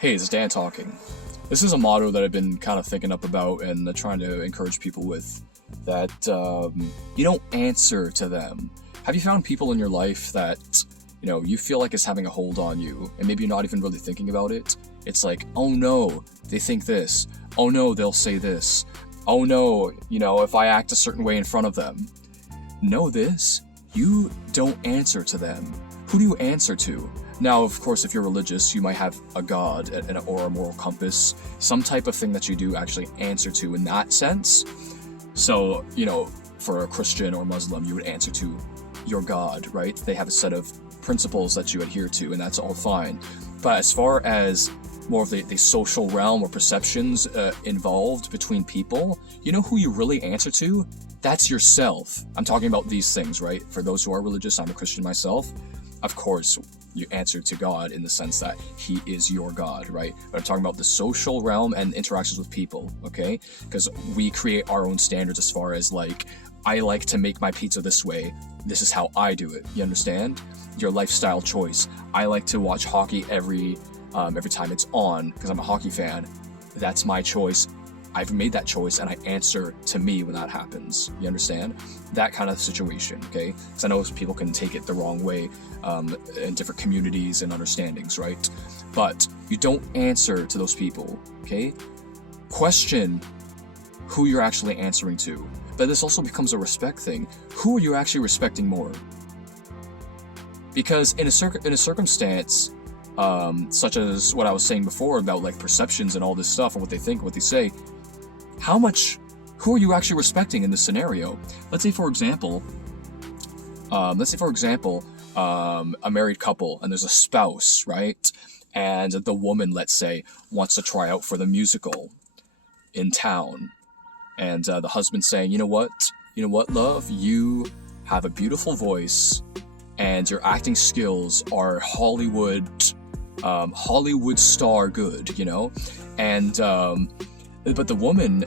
Hey, it's Dan talking. This is a motto that I've been kind of thinking up about and trying to encourage people with. That you don't answer to them. Have you found people in your life that you feel like is having a hold on you, and maybe you're not even really thinking about it? It's like, oh no, they think this. Oh no, they'll say this. Oh no, if I act a certain way in front of them. Know this: you don't answer to them. Who do you answer to? Now, of course, if you're religious, you might have a god or a moral compass, some type of thing that you do actually answer to in that sense. So, for a Christian or Muslim, you would answer to your God, right? They have a set of principles that you adhere to, and that's all fine. But as far as more of the social realm or perceptions involved between people, you know who you really answer to? That's yourself. I'm talking about these things, right? For those who are religious, I'm a Christian myself. Of course, you answer to God in the sense that He is your God, right? But I'm talking about the social realm and interactions with people, okay? Because we create our own standards as far as I like to make my pizza this way. This is how I do it. You understand? Your lifestyle choice. I like to watch hockey every time it's on because I'm a hockey fan. That's my choice. I've made that choice and I answer to me when that happens. You understand? That kind of situation, okay? Because I know people can take it the wrong way in different communities and understandings, right? But you don't answer to those people, okay? Question who you're actually answering to. But this also becomes a respect thing. Who are you actually respecting more? Because in a circumstance such as what I was saying before about perceptions and all this stuff and what they think, what they say, who are you actually respecting in this scenario? Let's say, for example, a married couple and there's a spouse, right? And the woman, let's say, wants to try out for the musical in town. And the husband's saying, you know what, love, you have a beautiful voice and your acting skills are Hollywood star good, and but the woman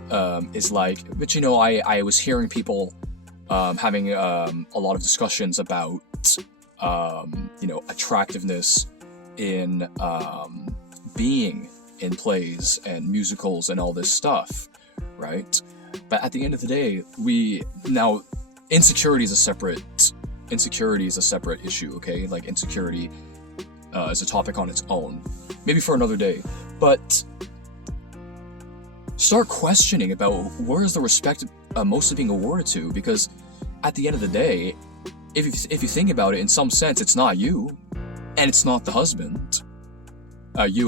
is like, but I was hearing people having a lot of discussions about attractiveness in being in plays and musicals and all this stuff, right? But at the end of the day, insecurity is a separate issue, okay? Insecurity is a topic on its own, maybe for another day. But start questioning about where is the respect mostly being awarded to, because at the end of the day, if you think about it, in some sense, it's not you, and it's not the husband. If you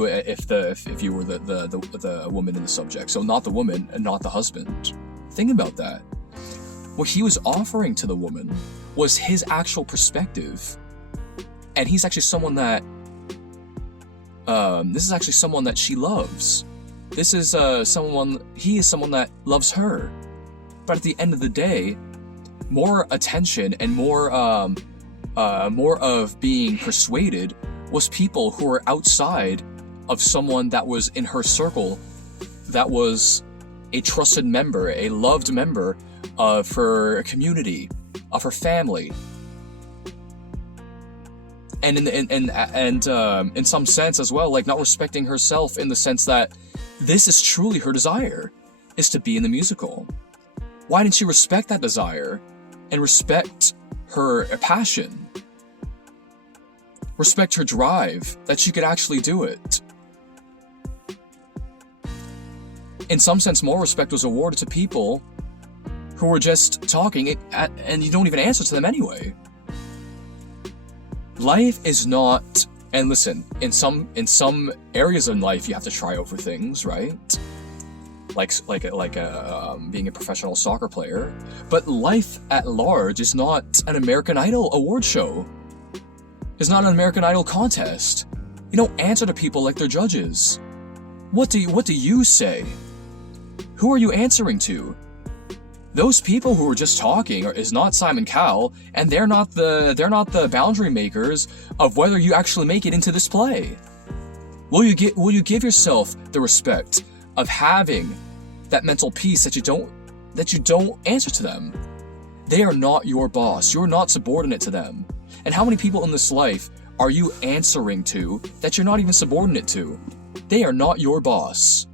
were the woman in the subject, so not the woman and not the husband. Think about that. What he was offering to the woman was his actual perspective, and he's actually someone that this is actually someone that she loves. This is he is someone that loves her. But at the end of the day, more attention and more of being persuaded was people who were outside of someone that was in her circle, that was a trusted member, a loved member of her community, of her family. And in some sense as well, not respecting herself in the sense that this is truly her desire, is to be in the musical. Why didn't she respect that desire and respect her passion? Respect her drive, that she could actually do it. In some sense, more respect was awarded to people who were just talking and you don't even answer to them anyway. Life is not, and listen, in some areas in life you have to try out for things, right? Being a professional soccer player. But life at large is not an American Idol award show. It's not an American Idol contest. You don't answer to people like they're judges. What do you say? Who are you answering to? Those people who are just talking is not Simon Cowell, and they're not the boundary makers of whether you actually make it into this play. Will you give yourself the respect of having that mental peace that you don't answer to them? They are not your boss. You're not subordinate to them. And how many people in this life are you answering to that you're not even subordinate to? They are not your boss.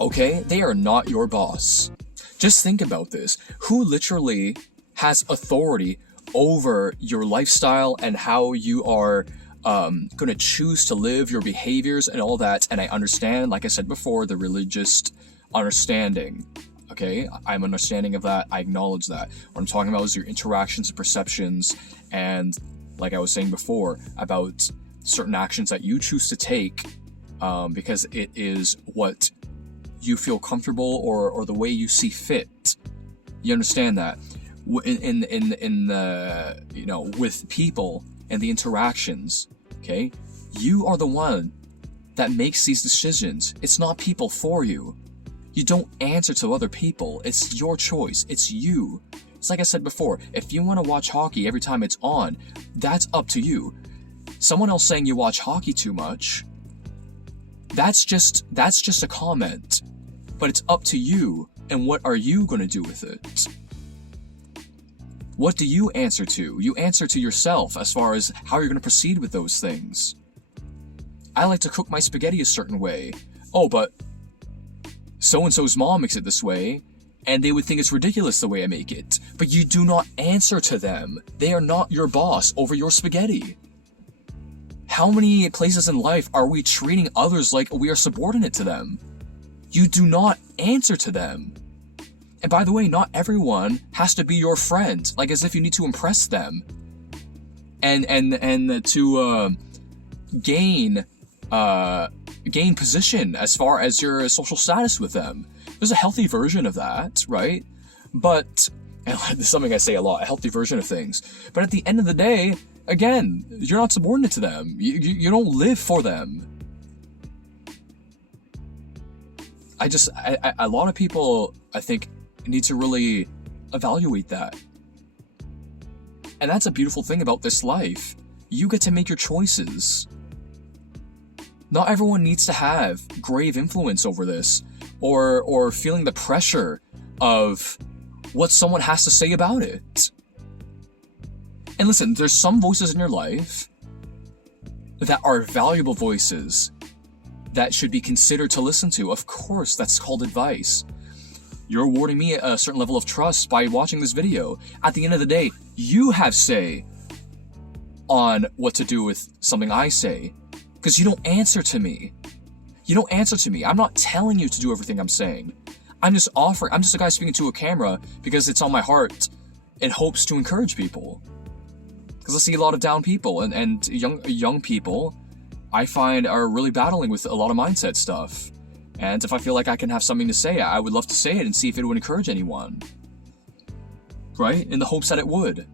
Okay? They are not your boss. Just think about this. Who literally has authority over your lifestyle and how you are going to choose to live, your behaviors and all that? And I understand, like I said before, the religious understanding. Okay? I'm understanding of that. I acknowledge that. What I'm talking about is your interactions and perceptions, and like I was saying before, about certain actions that you choose to take because it is what you feel comfortable or the way you see fit. You understand that? In the, you know, with people and the interactions, okay? You are the one that makes these decisions. It's not people for you. You don't answer to other people. It's your choice. It's you. It's like I said before, if you want to watch hockey every time it's on, that's up to you. Someone else saying you watch hockey too much, that's just a comment. But it's up to you, and what are you going to do with it? What do you answer to? You answer to yourself as far as how you're going to proceed with those things. I like to cook my spaghetti a certain way. Oh, but so-and-so's mom makes it this way, and they would think it's ridiculous the way I make it. But you do not answer to them. They are not your boss over your spaghetti. How many places in life are we treating others like we are subordinate to them? You do not answer to them. And by the way, not everyone has to be your friend, like as if you need to impress them. And to gain position as far as your social status with them. There's a healthy version of that, right? But, and this is something I say a lot, a healthy version of things. But at the end of the day, again, you're not subordinate to them. You don't live for them. A lot of people, I think, need to really evaluate that. And that's a beautiful thing about this life. You get to make your choices. Not everyone needs to have grave influence over this, or feeling the pressure of what someone has to say about it. And listen, there's some voices in your life that are valuable voices that should be considered to listen to. Of course, that's called advice. You're awarding me a certain level of trust by watching this video. At the end of the day, you have say on what to do with something I say, because you don't answer to me. You don't answer to me. I'm not telling you to do everything I'm saying. I'm just a guy speaking to a camera because it's on my heart in hopes to encourage people. Because I see a lot of down people and young people I find are really battling with a lot of mindset stuff. And if I feel like I can have something to say, I would love to say it and see if it would encourage anyone. Right? In the hopes that it would.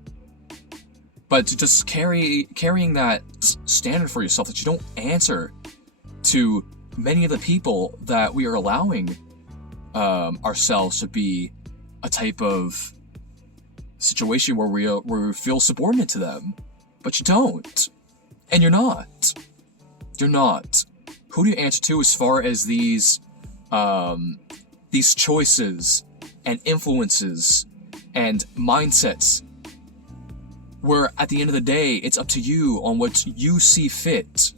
But to just carrying that standard for yourself, that you don't answer to many of the people that we are allowing ourselves to be a type of situation where we feel subordinate to them. But you don't. And you're not. You're not. Who do you answer to as far as these choices and influences and mindsets, where at the end of the day, it's up to you on what you see fit?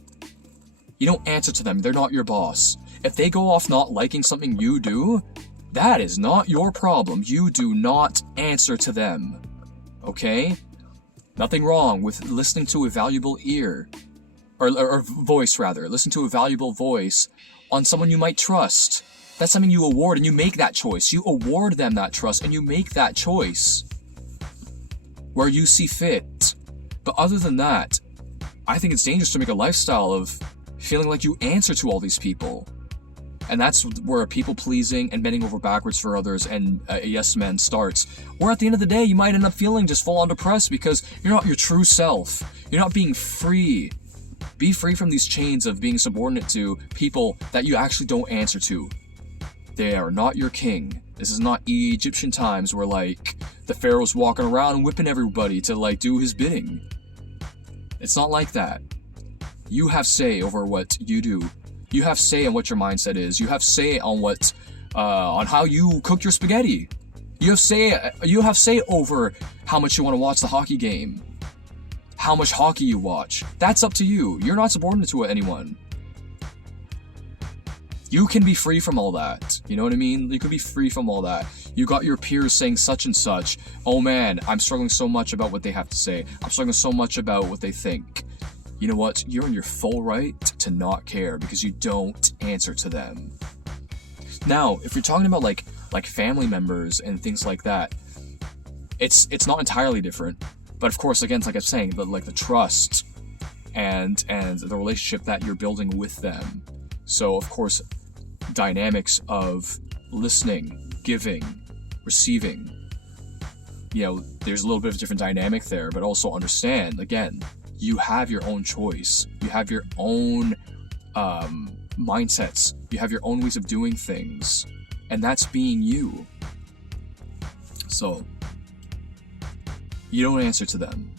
You don't answer to them. They're not your boss. If they go off not liking something you do, that is not your problem. You do not answer to them. Okay? Nothing wrong with listening to a valuable ear. Or voice, rather. Listen to a valuable voice on someone you might trust. That's something you award, and you make that choice. You award them that trust, and you make that choice where you see fit. But other than that, I think it's dangerous to make a lifestyle of feeling like you answer to all these people. And that's where people-pleasing and bending over backwards for others and a yes man starts. Where at the end of the day, you might end up feeling just full-on depressed because you're not your true self. You're not being free. Be free from these chains of being subordinate to people that you actually don't answer to. They are not your king. This is not Egyptian times where, like, the pharaoh's walking around and whipping everybody to, like, do his bidding. It's not like that. You have say over what you do. You have say on what your mindset is. You have say on what, on how you cook your spaghetti. You have say over how much you want to watch the hockey game. How much hockey you watch. That's up to you. You're not subordinate to anyone. You can be free from all that. You know what I mean? You can be free from all that. You got your peers saying such and such. Oh man, I'm struggling so much about what they have to say. I'm struggling so much about what they think. You know what? You're in your full right to not care because you don't answer to them. Now, if you're talking about like family members and things like that, it's not entirely different. But of course, again, like I'm saying, the trust and the relationship that you're building with them. So of course, dynamics of listening, giving, receiving. You know, there's a little bit of a different dynamic there, but also understand, again, you have your own choice. You have your own mindsets. You have your own ways of doing things. And that's being you. So, you don't answer to them.